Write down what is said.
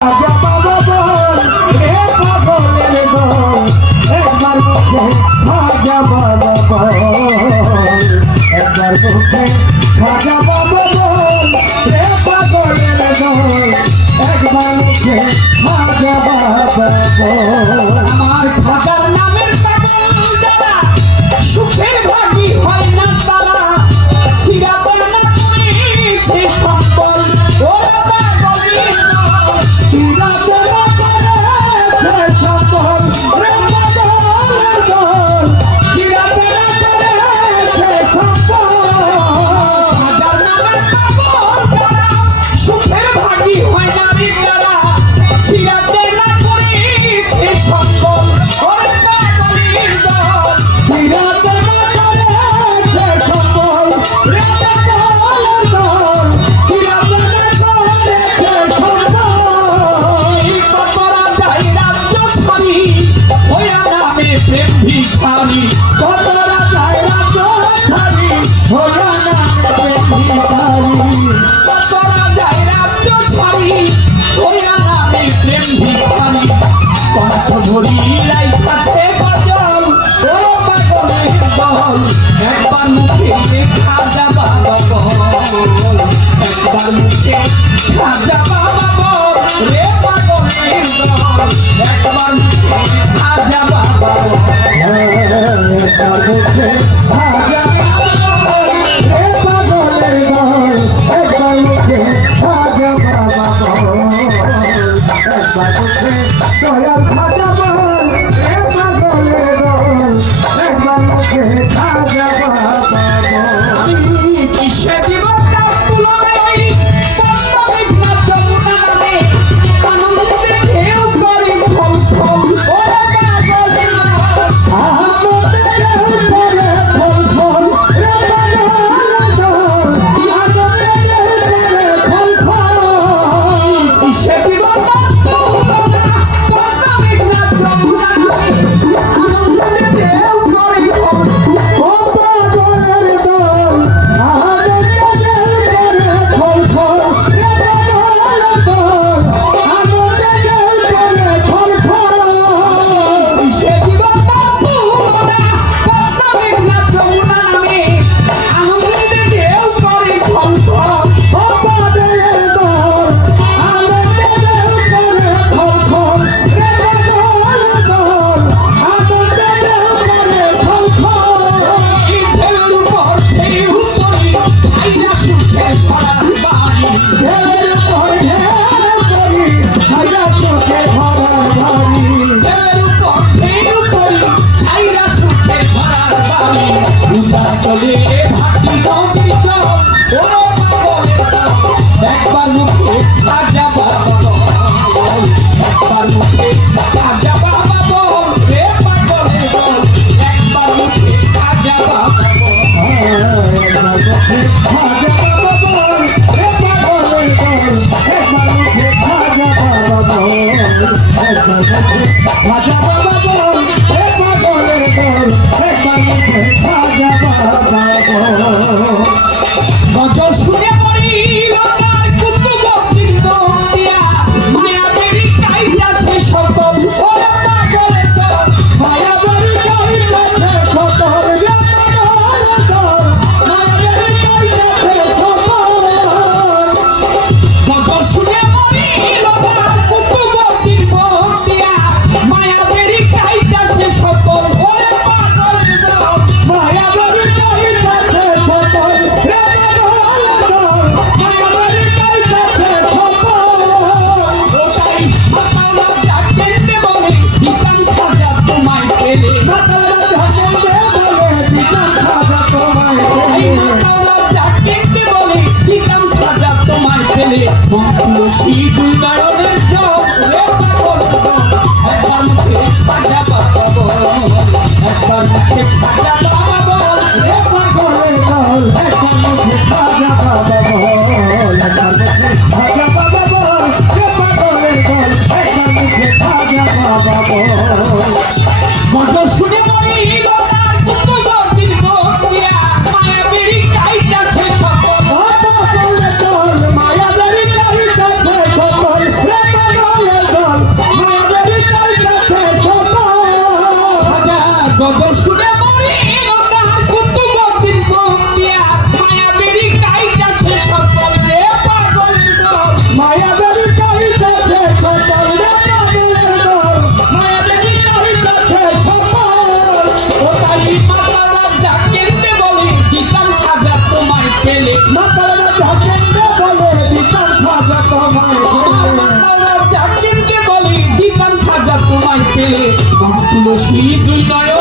আমার খাজার নামের পাগল যারা সুখের ভাগী হয় না তারা সিরাতের না করেছে সম্বল ওরা পাগলের দল সিরাতের না করেছে সম্বল রে পাগলের দল সিরাতের না করেছে সম্বল খাজার নামের পাগল যারা সুখের ভাগী হয় না রে যারা সিরাতের না করেছে সম্বল ওরা পাগলের দল সিরাতের না করেছে সম্বল রে পাগলের দল সিরাতের না করেছে সম্বল কতরা যায় রাজ্য ছাড়ি ওয়া নামে প্রেম ভিখারি কতরা যায় রাজ্য ছাড়ি ওয়া নামে প্রেম ভিখারি কতরা যায় রাজ্য ছাড়ি ওয়া নামে প্রেম ভিখারি কত ভরি রাইখাছে গজল ও পাগলের দল একবার মুখে খাজা বাবা বল একবার মুখে খাজা বাবা বল রে পাগলের দল একবার মুখে খাজা বাবা বল একবার মুখে খাজা বাবা বল রে পাগলের দল একবার মুখে খাজা বাবা বল একবার মুখে দয়াল খাজা বল রে পাগলের দল একবার মুখে খাজা বাবা বল কিসে জীবন তার তুলনায় বাস্তবে না যমুনা নামে আনন্দে ঢেউ করে ফল ফল ওরা পাগলের দল আনন্দে ঢেউ করে ফল ফল রে পাগলের দল আনন্দে ঢেউ করে ফল ফল কিসে জীবন তার তুলনায় বাস্তবে না যমুনা নামে আনন্দে ঢেউ করে ফল ও পাগলের দল আনন্দে ঢেউ করে ফল ফল রে পাগলের দল আনন্দে ঢেউ করে ফল ফল কিসে জীবন তার তুলনায় বাস্তবে না যমুনা নামে আনন্দে ঢেউ করে ফল ফল ও পাগলের দল আনন্দে ঢেউ করে ফল ফল রে পাগলের দল আনন্দে ঢেউ করে ফল ফল ঢেউর উপর ঢেউ পড়ি ছাইরা সুখে ভরা বাড়ি ঢেউর উপর ঢেউ পড়ি ছাইরা সুখে ভরা বাড়ি ঢেউর উপর ঢেউ পড়ি ছাইরা সুখে ভরা বাড়ি উঠা চলে ভাটি নদী চল ও পাগলের দল একবার মুখে খাজা বাবা বল একবার মুখে খাজা বাবা বল রে পাগলের দল একবার মুখে খাজা বাবা বল একবার মুখে খাজা বাবা বল রে পাগলের দল একবার মুখে খাজা বাবা বল একবার মুখে খাজা বাবা বল রে পাগলের দল একবার মুখে খাজা বাবা বল গজল শুনে পড়িল তার কুতুবুদ্দিন বন্দিয়া মায়াবেরি কাইয়াছে সকল ওরা পাগলের দল মায়াবেরি কাইয়াছে সকল রে পাগলের দল মায়াবেরি কাইয়াছে সকল গজল শুনে পড়িল তার কুতুবুদ্দিন বন্দিয়া মায়াবেরি কাইয়াছে সকল ওরা পাগলের দল মায়াবেরি কাইয়াছে সকল রে পাগলের দল মায়াবেরি কাইয়াছে সকল ওটাই মাতালা জাগতে বলে দিতাম খাজা তোমায় পেলে মাতালা জাগতে বলে দিতাম খাজা তোমায় পেলে মাতালা জাগতে বলে দিতাম খাজা তোমায় পেলে মন্ত্রী দুর্গায়নের জল রে পাগলের দল একবার মুখে খাজা বাবা বল একবার মুখে খাজা বাবা বল রে পাগলের দল একবার মুখে খাজা বাবা বল একবার মুখে খাজা বাবা বল রে পাগলের দল একবার মুখে খাজা বাবা বল গজল শুনে মরিল তার কুতুবুদ্দিন বন্দিয়া মায়াবেরি কাইয়াছে সকল পাগলের দল মায়াবেরি কাইয়াছে সকল রে পাগলের তুলসী দুই নয়